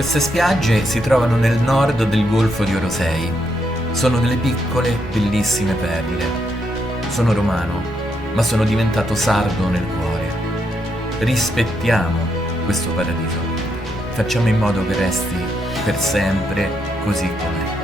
Queste spiagge si trovano nel nord del golfo di Orosei. Sono delle piccole, bellissime perle. Sono romano, ma sono diventato sardo nel cuore. Rispettiamo questo paradiso. Facciamo in modo che resti per sempre così com'è.